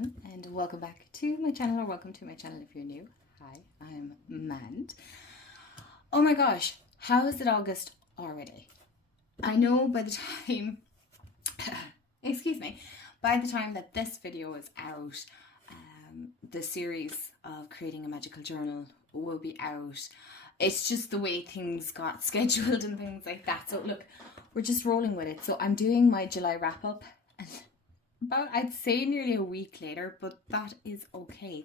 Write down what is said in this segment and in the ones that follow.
everyone, and welcome back to my channel, or welcome to my channel if you're new. Hi, I'm Mand. Oh my gosh, how is it August already? I know by the time excuse me, by the time that this video is out, the series of creating a magical journal will be out. It's just the way things got scheduled and things like that. So look, we're just rolling with it. So I'm doing my July wrap up, and about, I'd say, nearly a week later, but that is okay.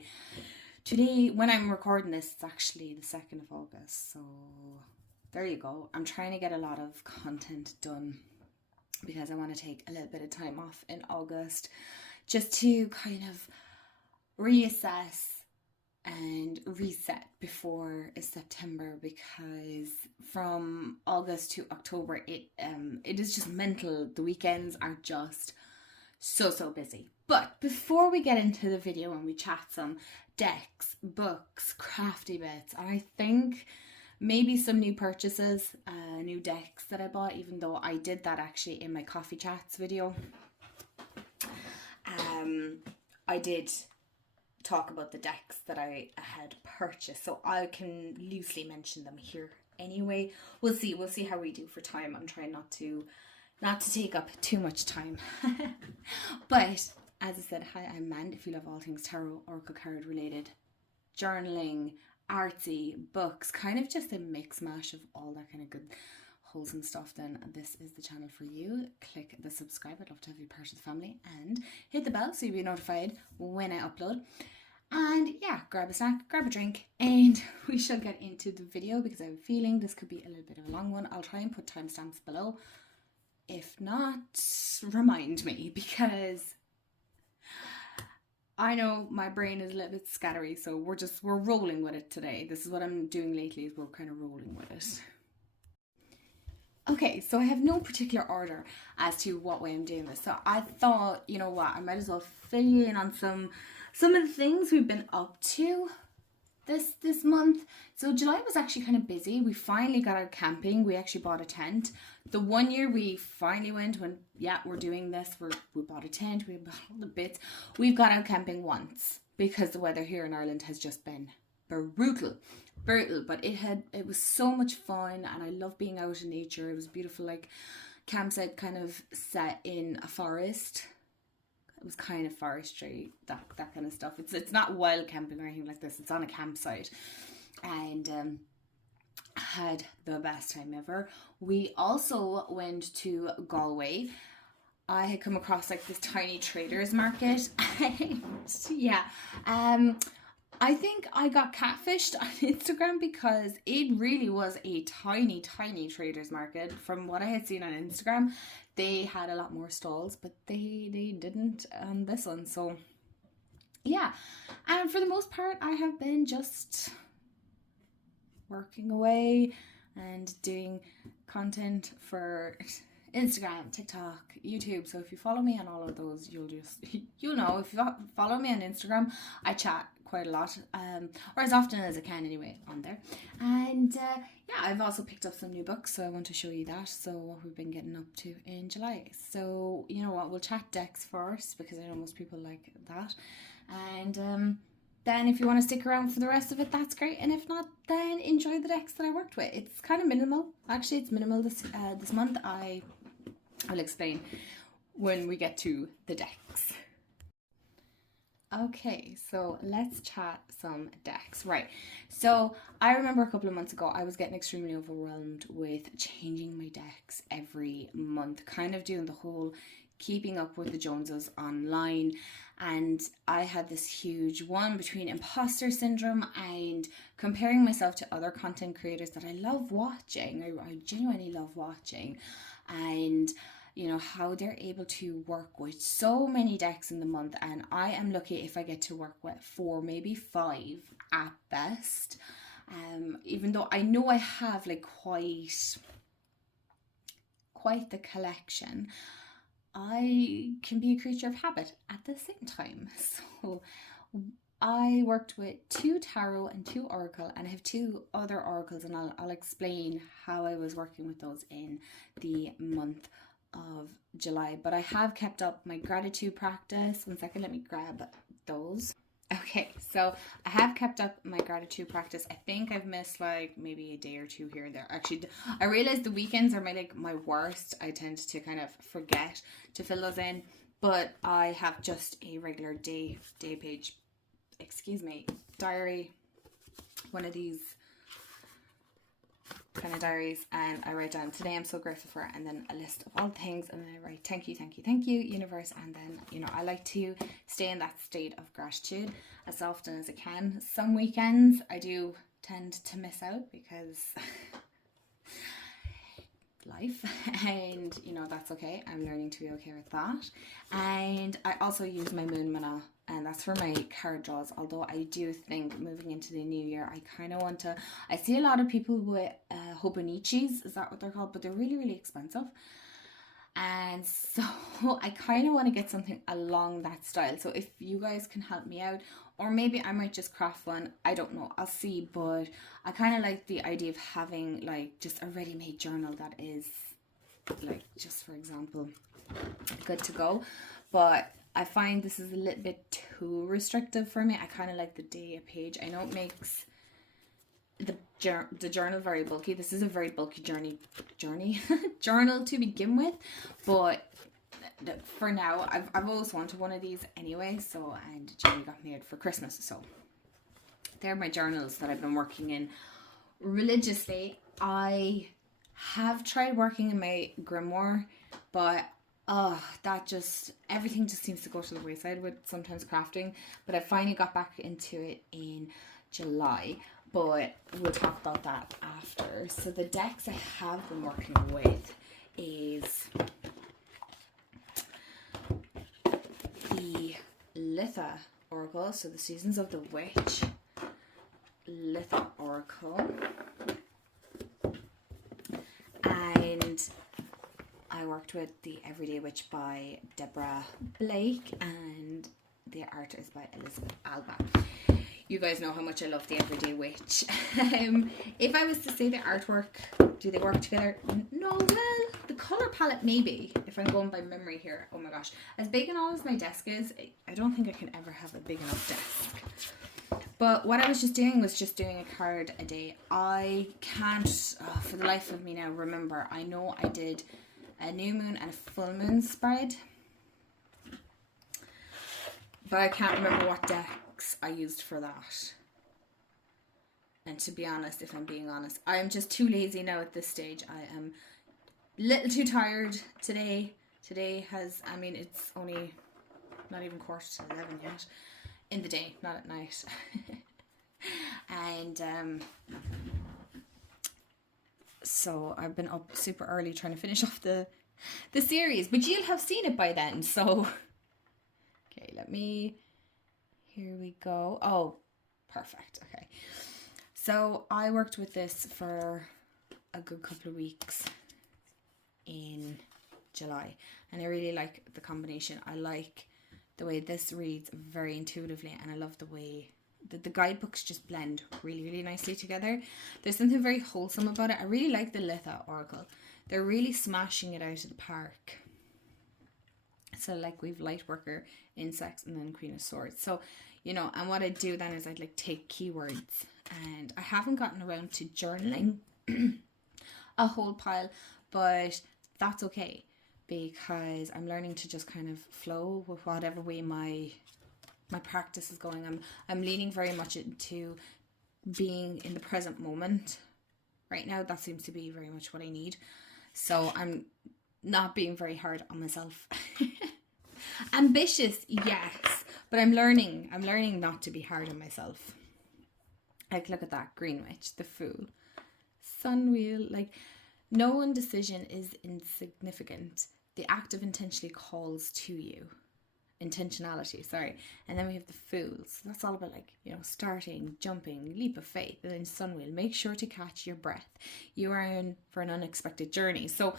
Today, when I'm recording this, it's actually the 2nd of August, so there you go. I'm trying to get a lot of content done because I want to take a little bit of time off in August just to kind of reassess and reset before September, because from August to October it is just mental. The weekends are just so busy. But before we get into the video and we chat some decks, books, crafty bits, and I think maybe some new purchases, new decks that I bought, even though I did that actually in my coffee chats video. I did talk about the decks that I had purchased, so I can loosely mention them here anyway. We'll see how we do for time. I'm trying not to take up too much time. But as I said, hi, I'm Mand. If you love all things tarot, oracle card related, journaling, artsy, books, kind of just a mix mash of all that kind of good wholesome stuff, then this is the channel for you. Click the subscribe. I'd love to have you part of the family, and hit the bell so you'll be notified when I upload. And yeah, grab a snack, grab a drink, and we shall get into the video, because I have a feeling this could be a little bit of a long one. I'll try and put timestamps below. If not, remind me, because I know my brain is a little bit scattery, so we're rolling with it today. This is what I'm doing lately, is we're kind of rolling with it. Okay, so I have no particular order as to what way I'm doing this. So I thought, you know what, I might as well fill you in on some of the things we've been up to this month. So July was actually kind of busy. We finally got out camping. We actually bought a tent. The one year we finally went, when, yeah, we're doing this, we bought a tent, we bought all the bits. We've got out camping once, because the weather here in Ireland has just been brutal, but it was so much fun, and I love being out in nature. It was beautiful, like campsite kind of set in a forest. It was kind of forestry, that kind of stuff. It's not wild camping or anything like this. It's on a campsite, and had the best time ever. We also went to Galway. I had come across like this tiny traders market, and yeah, I think I got catfished on Instagram, because it really was a tiny traders market. From what I had seen on Instagram, they had a lot more stalls, but they didn't on this one. So yeah, and for the most part I have been just working away and doing content for Instagram, TikTok, YouTube. So if you follow me on all of those, you'll know. If you follow me on Instagram, I chat quite a lot, or as often as I can anyway, on there. And yeah, I've also picked up some new books, so I want to show you that. So what we've been getting up to in July. So you know what, we'll chat decks first, because I know most people like that. And then if you want to stick around for the rest of it, that's great. And if not, then enjoy the decks that I worked with. It's kind of minimal. Actually, it's minimal this month. I'll explain when we get to the decks. Okay, so let's chat some decks. Right, so I remember a couple of months ago I was getting extremely overwhelmed with changing my decks every month, kind of doing the whole keeping up with the Joneses online. And I had this huge one between imposter syndrome and comparing myself to other content creators that I love watching. I genuinely love watching, and you know, how they're able to work with so many decks in the month, and I am lucky if I get to work with 4, maybe 5 at best. Even though I know I have like quite the collection, I can be a creature of habit at the same time. So I worked with 2 tarot and 2 oracle, and I have 2 other oracles, and I'll explain how I was working with those in the month of July. But I have kept up my gratitude practice. One second, let me grab those. Okay, so I have kept up my gratitude practice. I think I've missed like maybe a day or two here and there. Actually, I realize the weekends are my worst. I tend to kind of forget to fill those in, but I have just a regular day page. Excuse me, diary. One of these kind of diaries, and I write down today I'm so grateful for, and then a list of all things, and then I write thank you universe, and then I like to stay in that state of gratitude as often as I can. Some weekends I do tend to miss out because life, and that's okay. I'm learning to be okay with that. And I also use my moon mana, and that's for my card draws, although I do think moving into the new year I kind of want to, I see a lot of people with hobonichis, is that what they're called, but they're really, really expensive, and so I kind of want to get something along that style. So if you guys can help me out, or maybe I might just craft one, I don't know, I'll see. But I kind of like the idea of having like just a ready-made journal that is like, just for example, good to go. But I find this is a little bit too restrictive for me. I kind of like the day a page. I know it makes the journal very bulky. This is a very bulky journal to begin with, but for now I've always wanted one of these anyway. So, and Jenny got me out for Christmas, so they're my journals that I've been working in religiously. I have tried working in my grimoire, but everything just seems to go to the wayside with sometimes crafting. But I finally got back into it in July, but we'll talk about that after. So the decks I have been working with is the Litha Oracle, so the Seasons of the Witch Litha Oracle, and I worked with the Everyday Witch by Deborah Blake, and the art is by Elizabeth Alba. You guys know how much I love the Everyday Witch. If I was to say the artwork, do they work together? No, well, the colour palette maybe, if I'm going by memory here. Oh my gosh. As big and all as my desk is, I don't think I can ever have a big enough desk. But what I was just doing a card a day. I can't, for the life of me now, remember. I know I did a new moon and a full moon spread, but I can't remember what decks I used for that. And to be honest, if I'm being honest, I am just too lazy now at this stage. I am a little too tired today. Today has, it's only not even 11:15 yet in the day, not at night. And so I've been up super early trying to finish off the series, but you'll have seen it by then. So okay, here we go. Oh, perfect. Okay, so I worked with this for a good couple of weeks in July, and I really like the combination. I like the way this reads very intuitively, and I love the way the guidebooks just blend really, really nicely together. There's something very wholesome about it. I really like the Litha Oracle. They're really smashing it out of the park. So like we've Lightworker, Insects, and then Queen of Swords. So, and what I do then is I'd like take keywords, and I haven't gotten around to journaling a whole pile, but that's okay, because I'm learning to just kind of flow with whatever way my practice is going. I'm leaning very much into being in the present moment right now. That seems to be very much what I need. So I'm not being very hard on myself. Ambitious, yes, but I'm learning not to be hard on myself. Like, look at that, Green Witch, the Fool, Sun Wheel. Like, no indecision is insignificant. The act of intentionally calls to you. Intentionality, sorry. And then we have the Fools. That's all about starting, jumping, leap of faith. And then Sun Wheel, make sure to catch your breath. You are in for an unexpected journey. So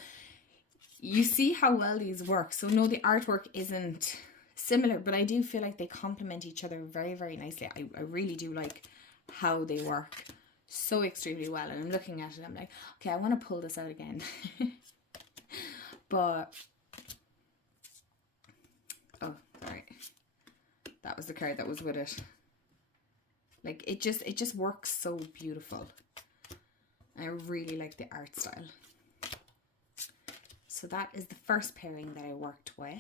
you see how well these work. So no, the artwork isn't similar, but I do feel like they complement each other very, very nicely. I really do like how they work so extremely well. And I'm looking at it, I'm like, okay, I want to pull this out again. But That was the card that was with it. Like, it just works so beautiful. I really like the art style. So that is the first pairing that I worked with.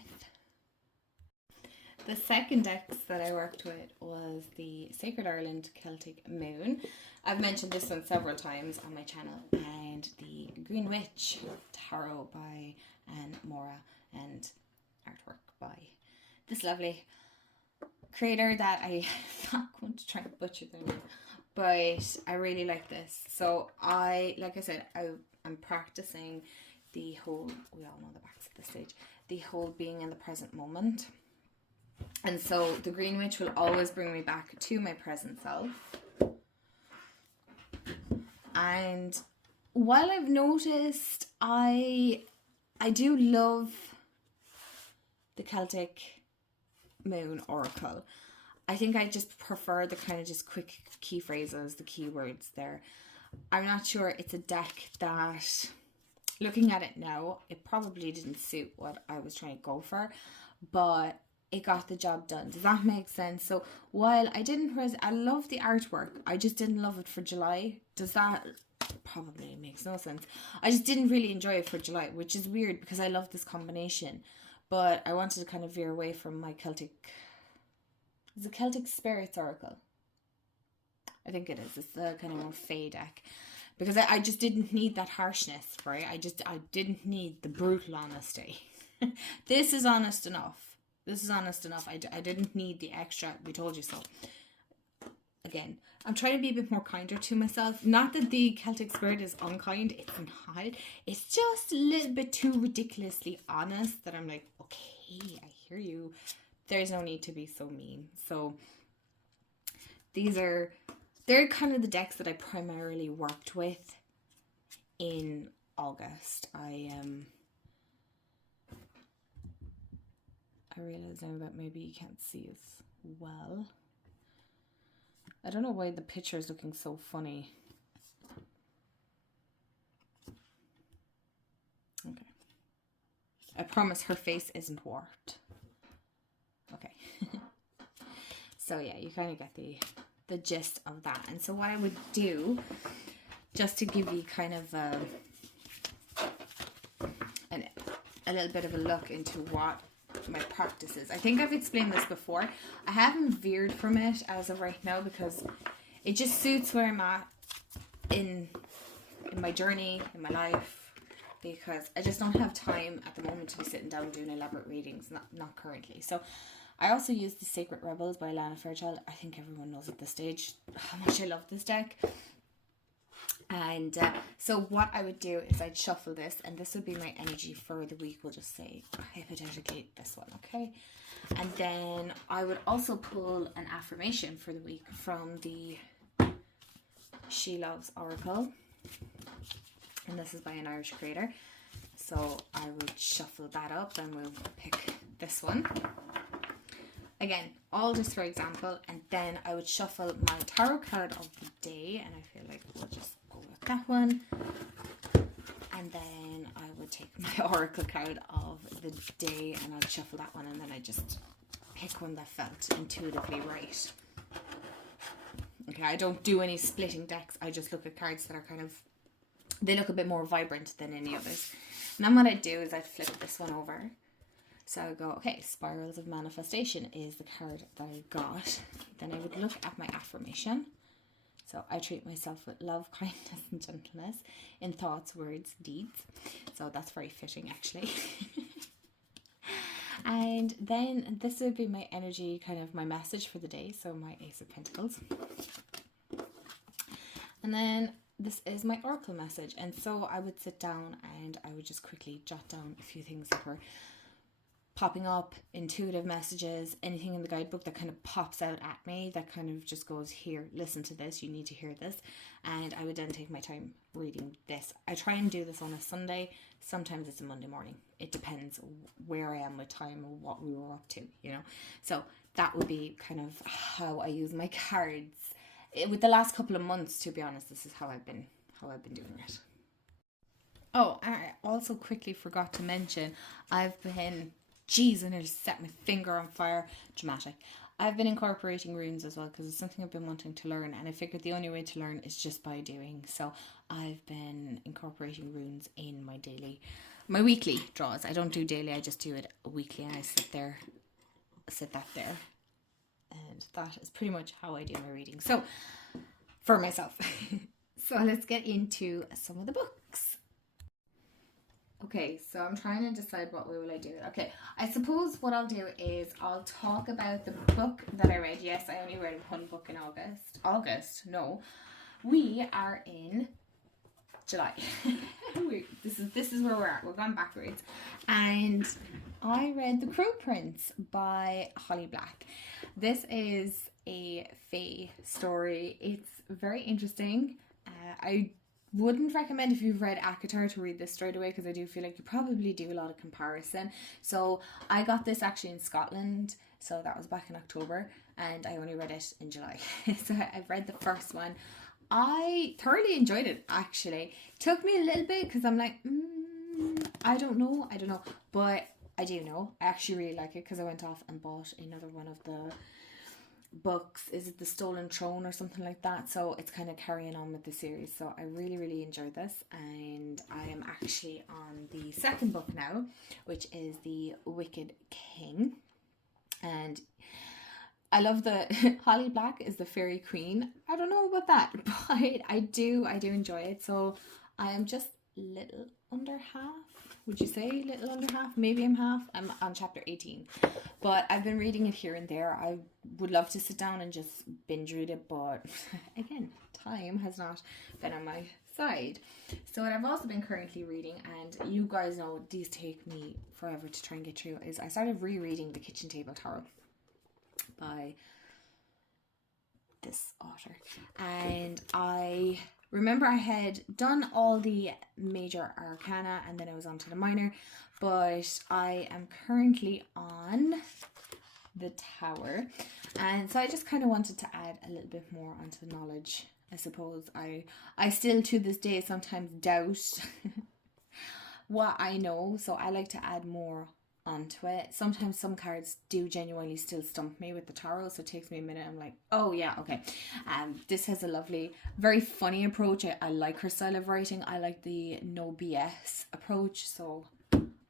The second decks that I worked with was the Sacred Ireland Celtic Moon. I've mentioned this one several times on my channel. And the Green Witch Tarot by Anne Mora and artwork by this lovely creator that I'm not going to try and butcher their name, but I really like this. So like I said, I'm practicing the whole, we all know the backs at this stage, the whole being in the present moment. And so the Green Witch will always bring me back to my present self. And while I've noticed, I do love the Celtic Moon Oracle. I think I just prefer the kind of just quick key phrases, the keywords there. I'm not sure it's a deck that, looking at it now, it probably didn't suit what I was trying to go for, but it got the job done. Does that make sense? So while I love the artwork, I just didn't love it for July. Does that, probably makes no sense. I just didn't really enjoy it for July, which is weird because I love this combination. But I wanted to kind of veer away from my Celtic, it's a Celtic Spirits Oracle. I think it is. It's the kind of more Fae deck. Because I just didn't need that harshness, right? I didn't need the brutal honesty. This is honest enough. This is honest enough. I didn't need the extra, we told you so. Again, I'm trying to be a bit more kinder to myself. Not that the Celtic Spirit is unkind. It's not. It's just a little bit too ridiculously honest that I'm like, okay, I hear you. There's no need to be so mean. So they're kind of the decks that I primarily worked with in August. I realize now that maybe you can't see as well. I don't know why the picture is looking so funny. Okay. I promise her face isn't warped. Okay. So yeah, you kind of get the gist of that. And so what I would do, just to give you kind of a little bit of a look into what my practice is. I think I've explained this before. I haven't veered from it as of right now because it just suits where I'm at in my journey, in my life, because I just don't have time at the moment to be sitting down doing elaborate readings, not currently. So I also use the Sacred Rebels by Lana Fairchild. I think everyone knows at this stage how much I love this deck. And so what I would do is I'd shuffle this, and this would be my energy for the week. We'll just say hypothetically this one, okay? And then I would also pull an affirmation for the week from the She Loves Oracle. And this is by an Irish creator. So I would shuffle that up and we'll pick this one. Again, all just for example. And then I would shuffle my tarot card of the day. And I feel like we'll just go with that one. And then I would take my oracle card of the day and I'd shuffle that one. And then I just pick one that felt intuitively right. Okay, I don't do any splitting decks. I just look at cards that are kind of, they look a bit more vibrant than any others. And then what I do is I flip this one over. So I go, okay, Spirals of Manifestation is the card that I got. Then I would look at my affirmation. So I treat myself with love, kindness, and gentleness in thoughts, words, deeds. So that's very fitting, actually. And then this would be my energy, kind of my message for the day. So my Ace of Pentacles. And then this is my oracle message. And so I would sit down and I would just quickly jot down a few things that were popping up, intuitive messages, anything in the guidebook that kind of pops out at me, that kind of just goes, here, listen to this, you need to hear this. And I would then take my time reading this. I try and do this on a Sunday. Sometimes it's a Monday morning. It depends where I am with time or what we were up to, you know. So that would be kind of how I use my cards. With the last couple of months, to be honest, this is how I've been doing it. Oh, I also quickly forgot to mention, I've been, geez, I nearly set my finger on fire. Dramatic. I've been incorporating runes as well because it's something I've been wanting to learn, and I figured the only way to learn is just by doing. So I've been incorporating runes in my weekly draws. I don't do daily, I just do it weekly, and I sit that there. And that is pretty much how I do my reading. So, for myself. So let's get into some of the books. Okay, so I'm trying to decide what way will I do it. Okay, I suppose what I'll do is I'll talk about the book that I read. Yes, I only read one book in August. August? No. We are in July. This is where we're at. We're going backwards. And I read The Crow Prince by Holly Black. This is a fae story. It's very interesting. I wouldn't recommend, if you've read ACOTAR, to read this straight away, because I do feel like you probably do a lot of comparison. So I got this actually in Scotland, so that was back in October, and I only read it in July. So I've read the first one. I thoroughly enjoyed it, actually. Took me a little bit because I'm like, I don't know, but I do know. I actually really like it because I went off and bought another one of the books. Is it The Stolen Throne or something like that? So it's kind of carrying on with the series. So I really, really enjoyed this, and I am actually on the second book now, which is The Wicked King. And I love the Holly Black is the fairy queen. I don't know about that, but I do enjoy it. So I am just little under half. Would you say little under half? Maybe I'm half. I'm on chapter 18. But I've been reading it here and there. I would love to sit down and just binge read it, but again, time has not been on my side. So what I've also been currently reading, and you guys know these take me forever to try and get through, is I started rereading The Kitchen Table Tarot by this author. And I remember I had done all the major arcana and then I was on to the minor, but I am currently on the tower, and so I just kind of wanted to add a little bit more onto the knowledge. I suppose I still to this day sometimes doubt what I know, so I like to add more onto it. Sometimes some cards do genuinely still stump me with the tarot, so it takes me a minute. I'm like, oh yeah, okay. This has a lovely, very funny approach. I like her style of writing. I like the no BS approach, so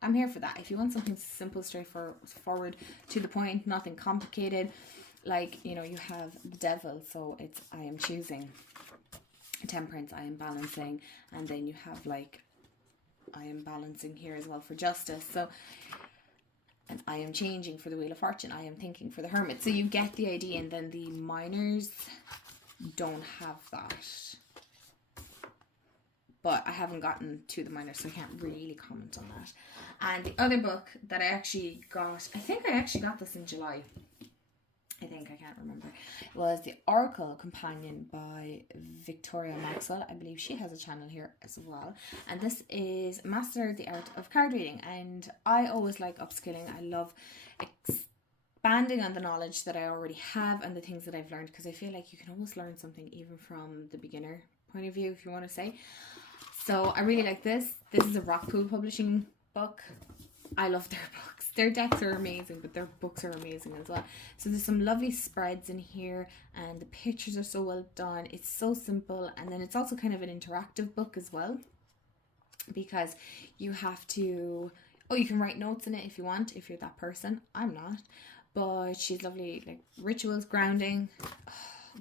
I'm here for that. If you want something simple, straightforward, to the point, nothing complicated, like, you know, you have the devil, so it's I am choosing, temperance, I am balancing, and then you have like I am balancing here as well for justice. So, and I am changing for the Wheel of Fortune. I am thinking for the Hermit. So you get the idea, and then the minors don't have that. But I haven't gotten to the minors, so I can't really comment on that. And the other book that I actually got, I think I actually got this in July. I can't remember. It was The Oracle Companion by Victoria Maxwell. I believe she has a channel here as well. And this is Master the Art of Card Reading. And I always like upskilling. I love expanding on the knowledge that I already have and the things that I've learned, because I feel like you can almost learn something even from the beginner point of view, if you want to say. So I really like this. This is a Rockpool Publishing book. I love their books. Their decks are amazing, but their books are amazing as well. So there's some lovely spreads in here, and the pictures are so well done. It's so simple, and then it's also kind of an interactive book as well, because you have to, you can write notes in it if you want, if you're that person. I'm not, but she's lovely, like rituals, grounding.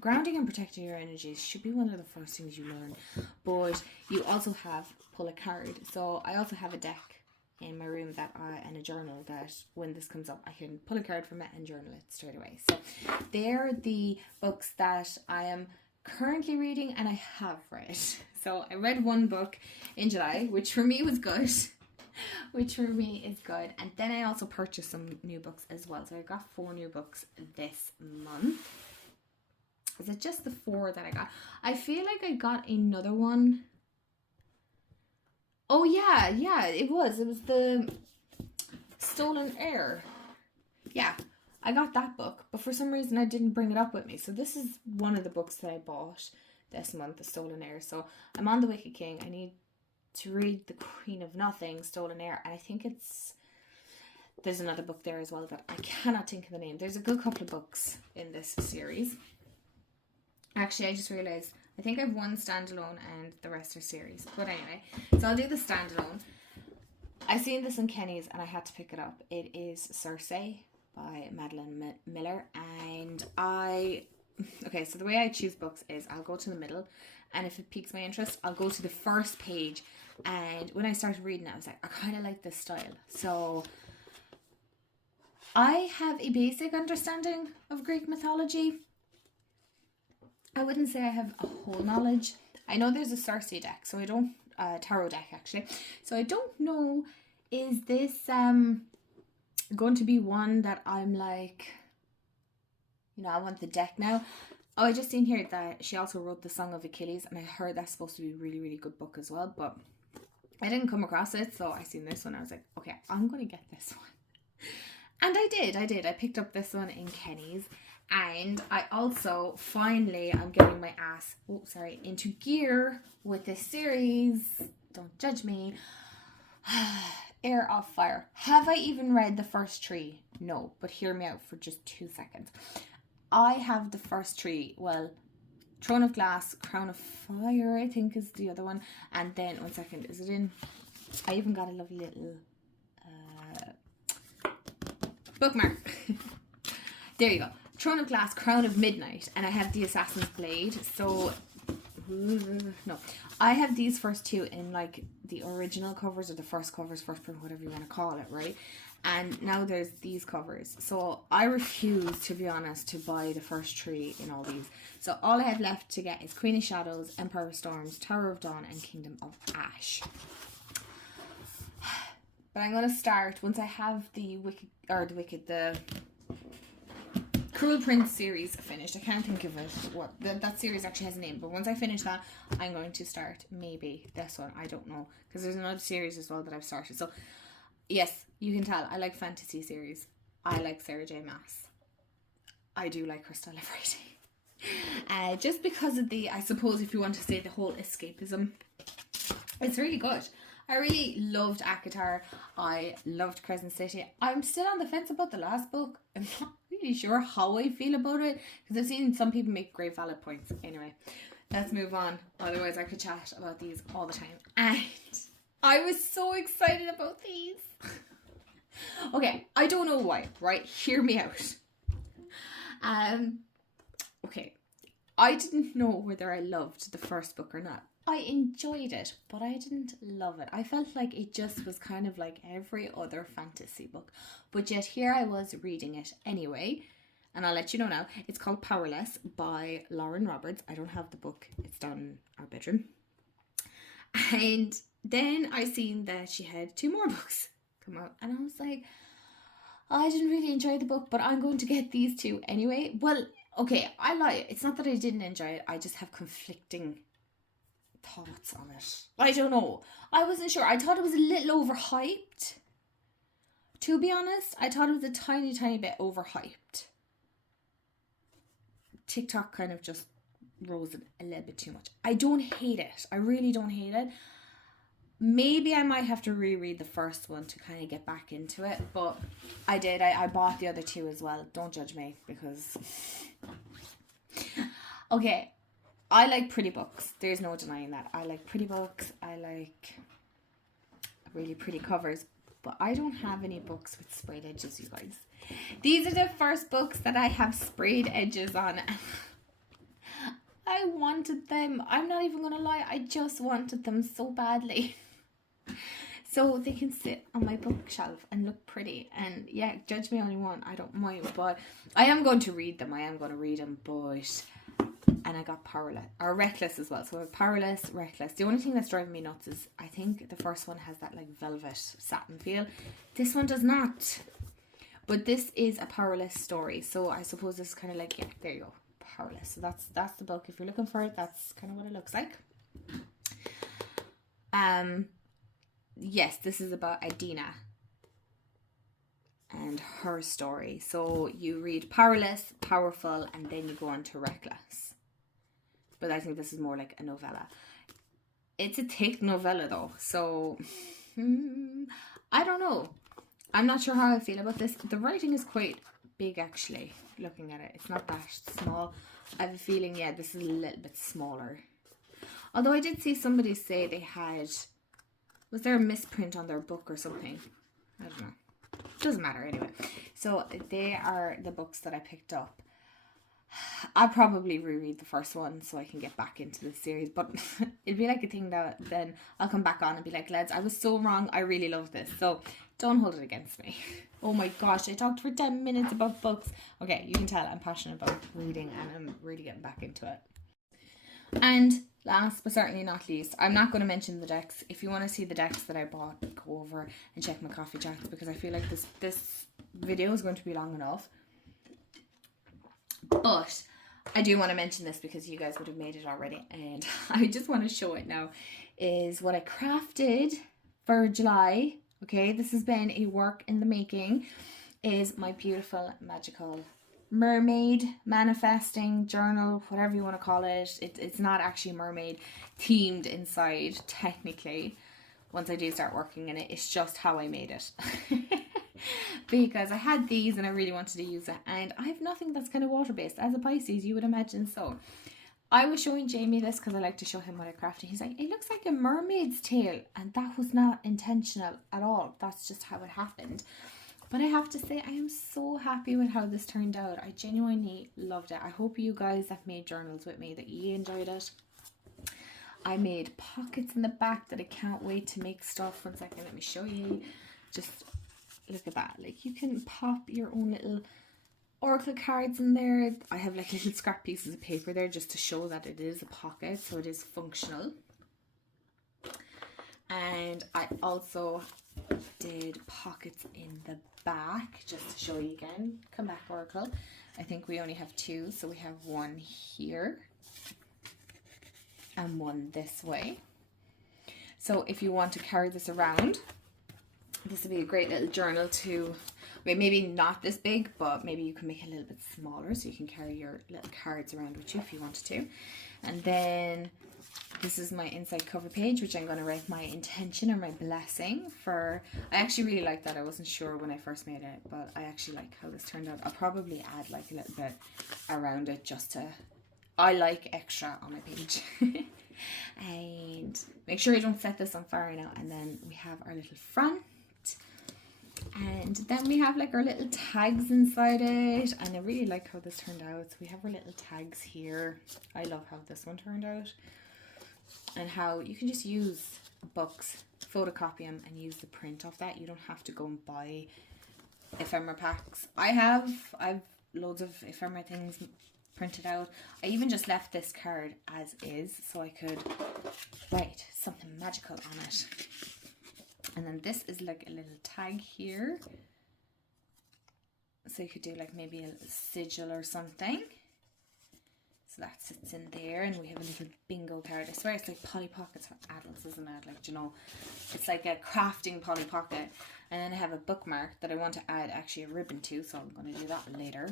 Grounding and protecting your energies should be one of the first things you learn. But you also have pull a card. So I also have a deck in my room and a journal that when this comes up I can pull a card from it and journal it straight away. So they're the books that I am currently reading and I have read. So I read one book in July, which for me was good. And then I also purchased some new books as well. So I got 4 new books this month. Is it just the 4 that I got? I feel like I got another one. Oh yeah, it was the Stolen Heir. Yeah, I got that book, but for some reason I didn't bring it up with me. So this is one of the books that I bought this month, The Stolen Heir. So I'm on The Wicked King. I need to read The Queen of Nothing, Stolen Heir, and I think it's There's another book there as well that I cannot think of the name. There's a good couple of books in this series. Actually, I just realised, I think I have one standalone and the rest are series. But anyway, so I'll do the standalone. I seen this in Kenny's and I had to pick it up. It is Circe by Madeline Miller. And okay, so the way I choose books is I'll go to the middle, and if it piques my interest, I'll go to the first page. And when I started reading it, I was like, I kind of like this style. So I have a basic understanding of Greek mythology. I wouldn't say I have a whole knowledge. I know there's a Circe deck, so I don't, tarot deck actually. So I don't know, is this going to be one that I'm like, you know, I want the deck now. Oh, I just seen here that she also wrote the Song of Achilles, and I heard that's supposed to be a really, really good book as well, but I didn't come across it, so I seen this one. I was like, okay, I'm going to get this one. And I did. I picked up this one in Kenny's. And I also, finally, I'm getting my ass, into gear with this series. Don't judge me. Air of Fire. Have I even read the first 3? No, but hear me out for just 2 seconds. I have the first 3. Well, Throne of Glass, Crown of Fire, I think is the other one. And then, 1 second, is it in? I even got a lovely little bookmark. There you go. Throne of Glass, Crown of Midnight, and I have the Assassin's Blade. So, no, I have these first 2 in like the original covers, or the first covers, first print, whatever you want to call it, right? And now there's these covers. So I refuse, to be honest, to buy the first 3 in all these. So all I have left to get is Queen of Shadows, Empire of Storms, Tower of Dawn, and Kingdom of Ash. But I'm going to start, once I have the Cruel Prince series finished. I can't think of it. What that series actually has a name, but once I finish that, I'm going to start maybe this one. I don't know, because there's another series as well that I've started. So yes, you can tell I like fantasy series. I like Sarah J. Maas. I do like her style of writing. Just because of the, I suppose, if you want to say, the whole escapism, it's really good. I really loved ACOTAR. I loved Crescent City. I'm still on the fence about the last book. I'm not really sure how I feel about it, because I've seen some people make great valid points. Anyway, let's move on. Otherwise I could chat about these all the time. And I was so excited about these. Okay, I don't know why, right? Hear me out. Okay, I didn't know whether I loved the first book or not. I enjoyed it, but I didn't love it. I felt like it just was kind of like every other fantasy book. But yet here I was reading it anyway. And I'll let you know now. It's called Powerless by Lauren Roberts. I don't have the book. It's down in our bedroom. And then I seen that she had 2 more books come out. And I was like, I didn't really enjoy the book, but I'm going to get these 2 anyway. Well, okay, I lie. It's not that I didn't enjoy it. I just have conflicting thoughts on it. I don't know. I wasn't sure. I thought it was a little overhyped. To be honest, I thought it was a tiny bit overhyped. TikTok kind of just rose it a little bit too much. I don't hate it. I really don't hate it. Maybe I might have to reread the first one to kind of get back into it. But I did. I bought the other 2 as well. Don't judge me, because... Okay. I like pretty books. There's no denying that. I like pretty books. I like really pretty covers. But I don't have any books with sprayed edges, you guys. These are the first books that I have sprayed edges on. I wanted them. I'm not even going to lie. I just wanted them so badly. So they can sit on my bookshelf and look pretty. And yeah, judge me all you want. I don't mind. But I am going to read them. I am going to read them. But... And I got Powerless, or Reckless as well. So I have Powerless, Reckless. The only thing that's driving me nuts is I think the first one has that like velvet satin feel. This one does not. But this is a Powerless story. So I suppose this is kind of like, yeah, there you go. Powerless. So that's the book. If you're looking for it, that's kind of what it looks like. Yes, this is about Adina and her story. So you read Powerless, Powerful, and then you go on to Reckless. But I think this is more like a novella. It's a thick novella though, so I don't know. I'm not sure how I feel about this. The writing is quite big actually, looking at it. It's not that small. I have a feeling, yeah, this is a little bit smaller. Although I did see somebody say they had, was there a misprint on their book or something? I don't know. Doesn't matter anyway. So they are the books that I picked up. I'll probably reread the first one so I can get back into the series, but it'd be like a thing that then I'll come back on and be like, lads, I was so wrong, I really love this, so don't hold it against me. Oh my gosh, I talked for 10 minutes about books. Okay, you can tell I'm passionate about reading and I'm really getting back into it. And last but certainly not least, I'm not going to mention the decks. If you want to see the decks that I bought, go over and check my coffee chats, because I feel like this video is going to be long enough. But I do want to mention this because you guys would have made it already, and I just want to show it now. Is what I crafted for July. Okay, this has been a work in the making. Is my beautiful magical mermaid manifesting journal, whatever you want to call it. It's not actually mermaid themed inside technically. Once I do start working in it, it's just how I made it. Because I had these and I really wanted to use it, and I have nothing that's kind of water-based. As a Pisces, you would imagine so. I was showing Jamie this because I like to show him what I crafted. He's like, it looks like a mermaid's tail, and that was not intentional at all. That's just how it happened. But I have to say, I am so happy with how this turned out. I genuinely loved it. I hope you guys that made journals with me, that you enjoyed it. I made pockets in the back that I can't wait to make stuff. One second, let me show you. Just look at that. Like, you can pop your own little oracle cards in there. I have like little scrap pieces of paper there just to show that it is a pocket, so it is functional. And I also did pockets in the back just to show you again. Come back, oracle. I think we only have two, so we have one here and one this way. So if you want to carry this around, this would be a great little journal to, maybe not this big, but maybe you can make it a little bit smaller so you can carry your little cards around with you if you wanted to. And then this is my inside cover page, which I'm going to write my intention or my blessing for. I actually really like that. I wasn't sure when I first made it, but I actually like how this turned out. I'll probably add like a little bit around it just to, I like extra on my page. And make sure you don't set this on fire now. And then we have our little front. And then we have like our little tags inside it, and I really like how this turned out. So we have our little tags here. I love how this one turned out, and how you can just use books, photocopy them, and use the print of that. You don't have to go and buy ephemera packs. I've loads of ephemera things printed out. I even just left this card as is so I could write something magical on it. And then this is like a little tag here. So you could do like maybe a sigil or something. So that sits in there, and we have a little bingo card. I swear it's like Polly Pockets for adults, isn't it? Like, you know, it's like a crafting Polly Pocket. And then I have a bookmark that I want to add actually a ribbon to, so I'm going to do that later.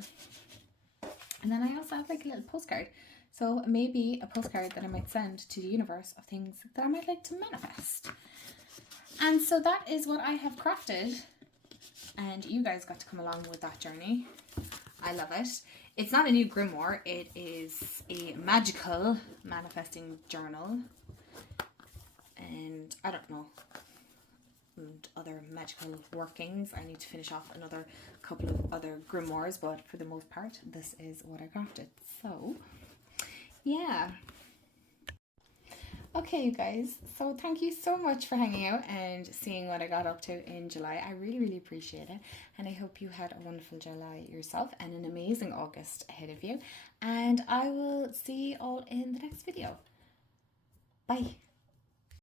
And then I also have like a little postcard. So maybe a postcard that I might send to the universe of things that I might like to manifest. And so that is what I have crafted, and you guys got to come along with that journey. I love it. It's not a new grimoire, it is a magical manifesting journal, and I don't know, and other magical workings. I need to finish off another couple of other grimoires, but for the most part this is what I crafted. So yeah. Okay, you guys, so thank you so much for hanging out and seeing what I got up to in July. I really, really appreciate it. And I hope you had a wonderful July yourself and an amazing August ahead of you. And I will see you all in the next video. Bye.